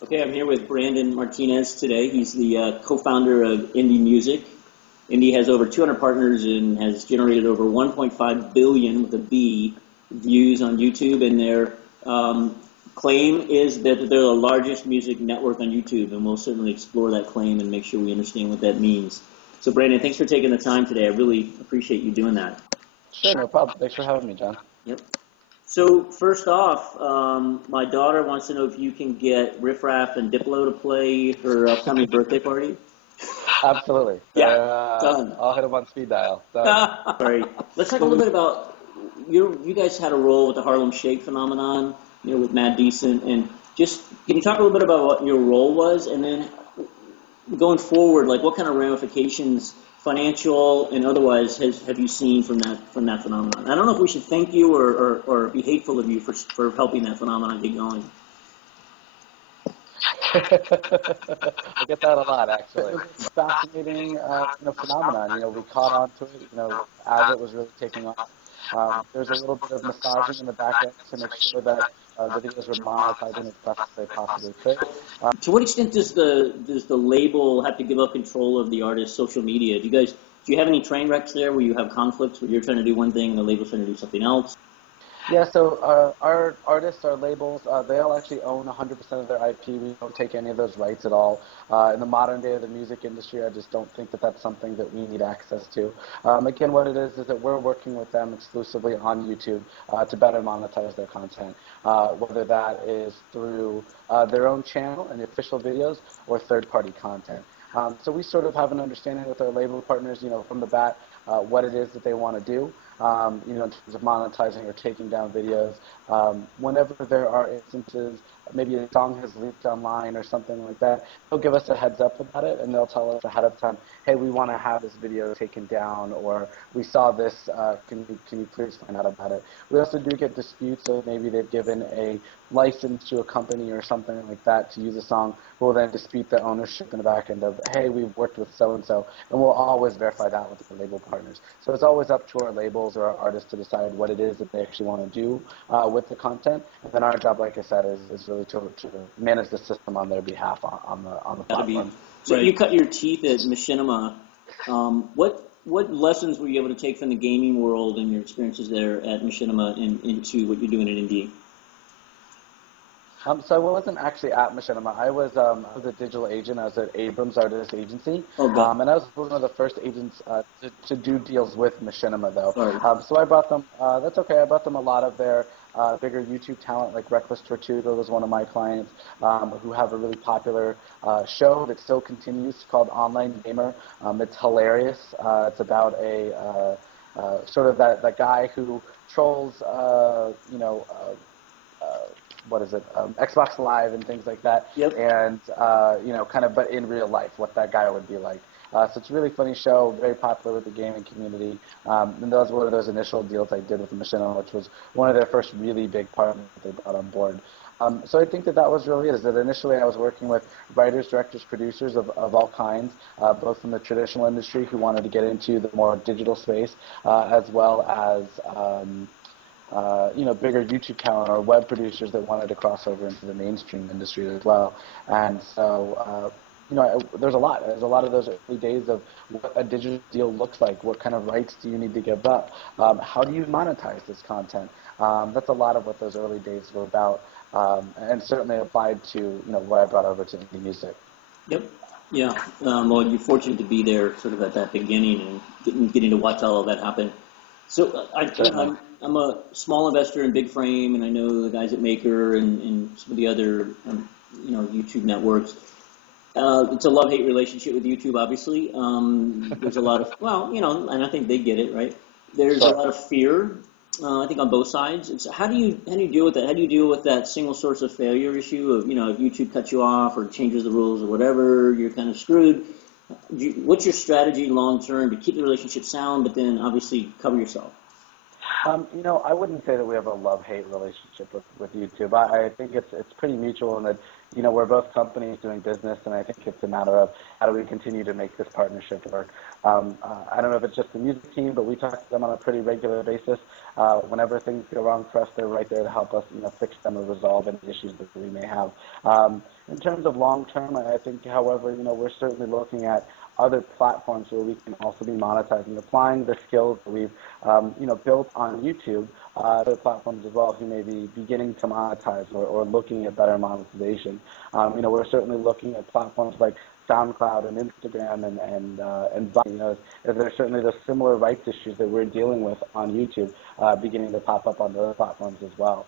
Okay, I'm here with Brandon Martinez today. He's the co-founder of INDMUSIC. Indie has over 200 partners and has generated over 1.5 billion with a B views on YouTube. And their claim is that they're the largest music network on YouTube, and we'll certainly explore that claim and make sure we understand what that means. So, Brandon, thanks for taking the time today. I really appreciate you doing that. Sure, no problem. Thanks for having me, John. Yep. So first off, my daughter wants to know if you can get Riff Raff and Diplo to play her upcoming birthday party. Absolutely. Yeah, done. I'll hit them on speed dial. Done. Sorry. Let's talk a little bit about you guys had a role with the Harlem Shake phenomenon, with Mad Decent, and just can you talk a little bit about what your role was, and then going forward, like what kind of ramifications, financial and otherwise, have you seen from that phenomenon? I don't know if we should thank you or be hateful of you for helping that phenomenon get going. I get that a lot, actually. It's a fascinating phenomenon. We caught on to it, as it was really taking off. There's a little bit of massaging in the back end to make sure that the videos were monetizing as best as they possibly could. To what extent does the label have to give up control of the artist's social media? Do you have any train wrecks there where you have conflicts where you're trying to do one thing and the label's trying to do something else? Yeah, so our artists, our labels, they all actually own 100% of their IP. We don't take any of those rights at all. In the modern day of the music industry, I just don't think that that's something that we need access to. Again, what it is that we're working with them exclusively on YouTube to better monetize their content, whether that is through their own channel and the official videos or third-party content. So we sort of have an understanding with our label partners, from the bat, what it is that they want to do. In terms of monetizing or taking down videos. Whenever there are instances, maybe a song has leaked online or something like that, they'll give us a heads up about it, and they'll tell us ahead of time, hey, we want to have this video taken down, or we saw this, can you please find out about it? We also do get disputes, so maybe they've given a license to a company or something like that to use a song. We'll then dispute the ownership in the back end of, hey, we've worked with so-and-so, and we'll always verify that with the label partners. So it's always up to our labels or our artists to decide what it is that they actually want to do with the content. And then our job, like I said, is really to manage the system on their behalf on the platform. So you cut your teeth at Machinima. What lessons were you able to take from the gaming world and your experiences there at Machinima into what you're doing at Indie? So I wasn't actually at Machinima. I was a digital agent. I was at Abrams Artist Agency, and I was one of the first agents to do deals with Machinima, though. So I brought them. That's okay. I brought them a lot of their bigger YouTube talent, like Reckless Tortuga was one of my clients, who have a really popular show that still continues called Online Gamer. It's hilarious. It's about a sort of that guy who trolls, what is it, Xbox Live and things like that, and, kind of, but in real life, what that guy would be like. So it's a really funny show, very popular with the gaming community, and that was one of those initial deals I did with Machinima, which was one of their first really big partners that they brought on board. So I think that was really it, is that initially I was working with writers, directors, producers of all kinds, both from the traditional industry who wanted to get into the more digital space, as well as bigger YouTube talent or web producers that wanted to cross over into the mainstream industry as well. And so, there's a lot. There's a lot of those early days of what a digital deal looks like. What kind of rights do you need to give up? How do you monetize this content? That's a lot of what those early days were about, and certainly applied to what I brought over to INDMUSIC. Yep. Yeah. Well, you're fortunate to be there, sort of at that beginning, and getting to watch all of that happen. So I'm a small investor in Big Frame, and I know the guys at Maker and some of the other YouTube networks. It's a love-hate relationship with YouTube, obviously. There's a lot of, and I think they get it, right? There's a lot of fear, I think, on both sides. How do you deal with that? How do you deal with that single source of failure issue of, if YouTube cuts you off or changes the rules or whatever, you're kind of screwed? What's your strategy long-term to keep the relationship sound, but then obviously cover yourself? I wouldn't say that we have a love-hate relationship with YouTube. I think it's pretty mutual in that, we're both companies doing business, and I think it's a matter of how do we continue to make this partnership work. I don't know if it's just the music team, but we talk to them on a pretty regular basis. Whenever things go wrong for us, they're right there to help us, fix them or resolve any issues that we may have. In terms of long term, I think, however, we're certainly looking at other platforms where we can also be monetizing, applying the skills that we've, built on YouTube, other platforms as well who may be beginning to monetize or looking at better monetization. We're certainly looking at platforms like SoundCloud and Instagram and Vine. There's certainly those similar rights issues that we're dealing with on YouTube beginning to pop up on those platforms as well.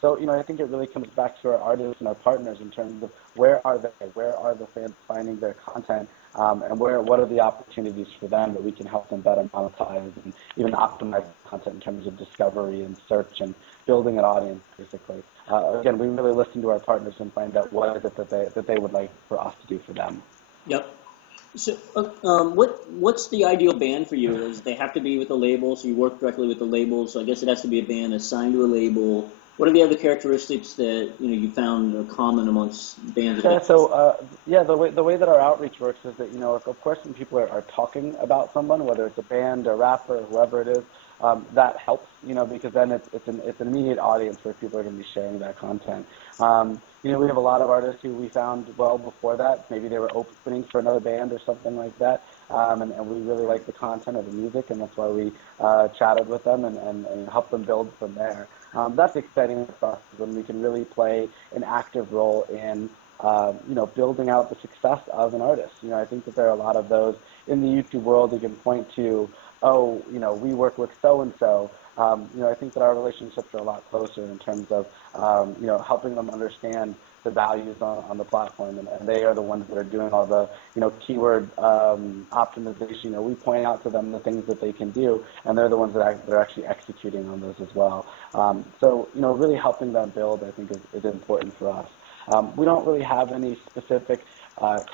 So, I think it really comes back to our artists and our partners in terms of where are they, where are the fans finding their content, and what are the opportunities for them that we can help them better monetize and even optimize content in terms of discovery and search and building an audience, basically. Again, we really listen to our partners and find out what is it that they would like for us to do for them. Yep. So, what's the ideal band for you? Does they have to be with a label? So you work directly with the label. So I guess it has to be a band assigned to a label. What are the other characteristics that you found are common amongst bands? Yeah. So the way that our outreach works is that of course when people are talking about someone, whether it's a band, a rapper, whoever it is, that helps. Because then it's an immediate audience where people are going to be sharing that content. We have a lot of artists who we found well before that. Maybe they were opening for another band or something like that, and we really liked the content of the music, and that's why we chatted with them and helped them build from there. That's exciting for us when we can really play an active role in building out the success of an artist. I think that there are a lot of those in the YouTube world who can point to, we work with so-and-so. I think that our relationships are a lot closer in terms of, helping them understand the values on the platform, and they are the ones that are doing all the, keyword optimization. We point out to them the things that they can do, and they're the ones that are actually executing on those as well. So, really helping them build, I think, is important for us. We don't really have any specific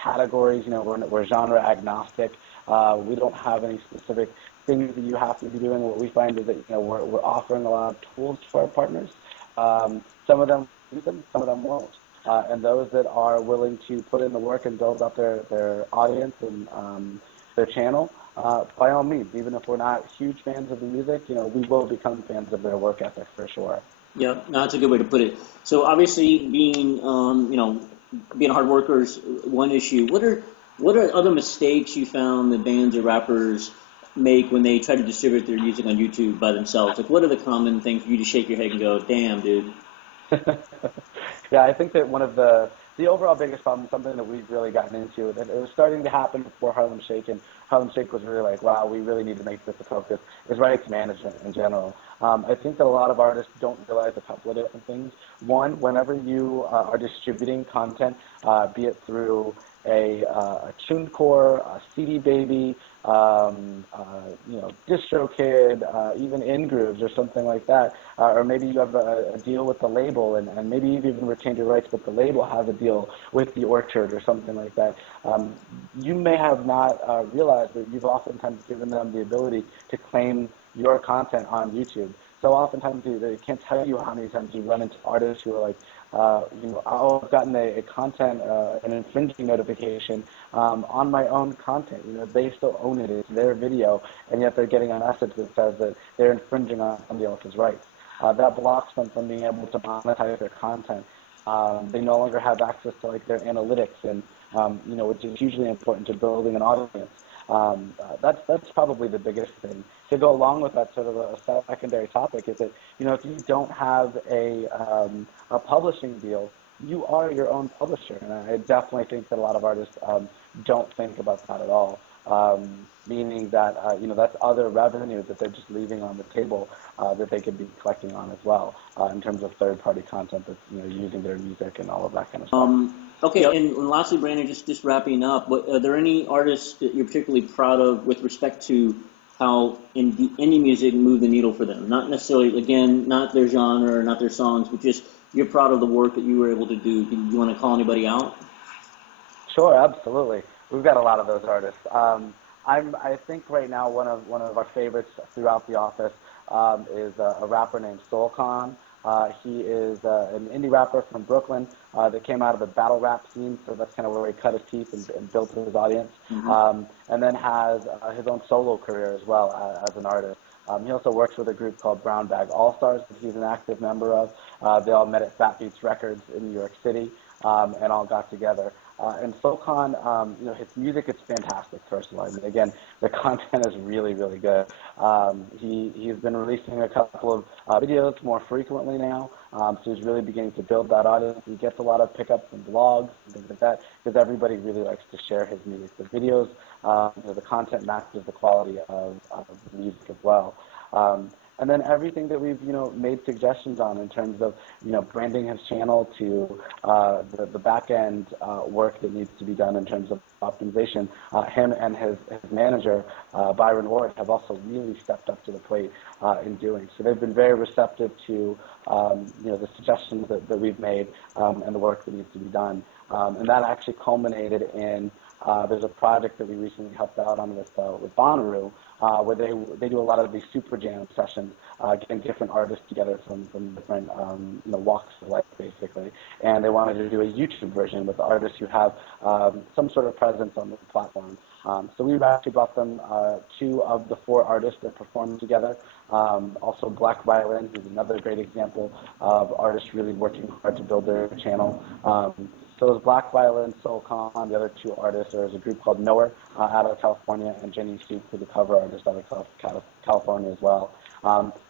categories. We're genre agnostic. We don't have any specific things that you have to be doing. What we find is that we're offering a lot of tools for our partners. Some of them use them, some of them won't. And those that are willing to put in the work and build up their audience and their channel, by all means, even if we're not huge fans of the music, we will become fans of their work ethic for sure. Yeah, no, that's a good way to put it. So obviously, being hard worker is one issue. What are other mistakes you found that bands or rappers make when they try to distribute their music on YouTube by themselves? Like, what are the common things for you to shake your head and go, "Damn, dude"? Yeah, I think that one of the overall biggest problem, something that we've really gotten into, that it was starting to happen before Harlem Shake, and Harlem Shake was really like, wow, we really need to make this a focus, is rights management in general. I think that a lot of artists don't realize a couple of different things. One, whenever you are distributing content, be it through a TuneCore, a CD Baby, DistroKid, even InGrooves or something like that, or maybe you have a deal with the label, and maybe you've even retained your rights, but the label has a deal with the Orchard or something like that. You may have not realized that you've oftentimes given them the ability to claim your content on YouTube. So oftentimes they can't tell you how many times you run into artists who are like, I've gotten a content, an infringing notification on my own content. They still own it. It's their video, and yet they're getting a message that says that they're infringing on somebody else's rights. That blocks them from being able to monetize their content. They no longer have access to like their analytics, and which is hugely important to building an audience. That's probably the biggest thing. To go along with that, sort of a secondary topic is that if you don't have a publishing deal, you are your own publisher, and I definitely think that a lot of artists don't think about that at all. Meaning that that's other revenue that they're just leaving on the table that they could be collecting on as well in terms of third-party content that's using their music and all of that kind of stuff. Okay, and lastly, Brandon, just wrapping up, are there any artists that you're particularly proud of with respect to how indie music moved the needle for them? Not necessarily, again, not their genre, not their songs, but just you're proud of the work that you were able to do. Do you want to call anybody out? Sure, absolutely. We've got a lot of those artists. I think right now one of our favorites throughout the office is a rapper named Soulcon. He is an indie rapper from Brooklyn that came out of the battle rap scene, so that's kind of where he cut his teeth and built his audience, and then has his own solo career as well as an artist. He also works with a group called Brown Bag All Stars that he's an active member of. They all met at Fat Beats Records in New York City. and all got together. And SoulCon, his music is fantastic, first of all. I mean, again, the content is really, really good. He's been releasing a couple of videos more frequently now, so he's really beginning to build that audience. He gets a lot of pickups and blogs and things like that because everybody really likes to share his music. The videos, the content matches the quality of the music as well. And then everything that we've, made suggestions on in terms of, branding his channel to the back-end work that needs to be done in terms of optimization, him and his manager, Byron Ward, have also really stepped up to the plate in doing. So they've been very receptive to, the suggestions that we've made and the work that needs to be done. And that actually culminated in there's a project that we recently helped out on with Bonnaroo, where they do a lot of these super jam sessions, getting different artists together from different walks of life, basically. And they wanted to do a YouTube version with artists who have some sort of presence on the platform. So we actually brought them 2 of the 4 artists that performed together. Also Black Violin, who's another great example of artists really working hard to build their channel. So it was Black Violin, SoulCon, the other 2 artists. There was a group called Knower out of California, and Jenny Soup, who's a cover artist out of California as well.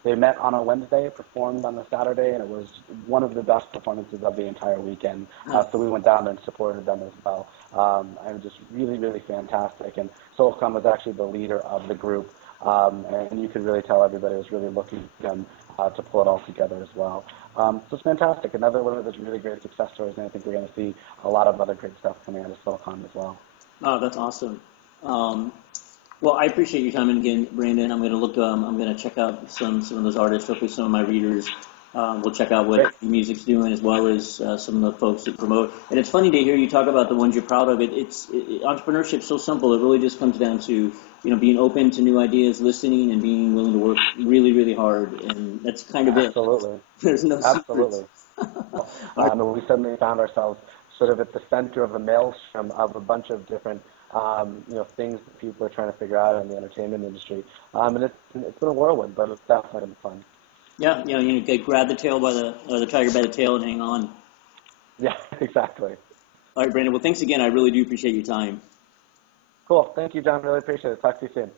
They met on a Wednesday, performed on a Saturday, and it was one of the best performances of the entire weekend. So we went down and supported them as well. And just really, really fantastic. And SoulCon was actually the leader of the group, and you could really tell everybody was really looking for them to pull it all together as well. So it's fantastic. Another one of those really great success stories, and I think we're going to see a lot of other great stuff coming out of SoulCon as well. Oh, that's awesome. Well, I appreciate your time, and again, Brandon, I'm going to look. I'm going to check out some of those artists. Hopefully, some of my readers will check out what music's doing, as well as some of the folks that promote. And it's funny to hear you talk about the ones you're proud of. Entrepreneurship's so simple. It really just comes down to being open to new ideas, listening, and being willing to work really, really hard. And that's kind of Absolutely. it. There's no Absolutely. We suddenly found ourselves sort of at the center of a maelstrom of a bunch of different things that people are trying to figure out in the entertainment industry. And it's been a whirlwind, but it's definitely been fun. Yeah, you grab the tail the tiger by the tail and hang on. Yeah, exactly. All right, Brandon. Well, thanks again. I really do appreciate your time. Cool. Thank you, John. Really appreciate it. Talk to you soon.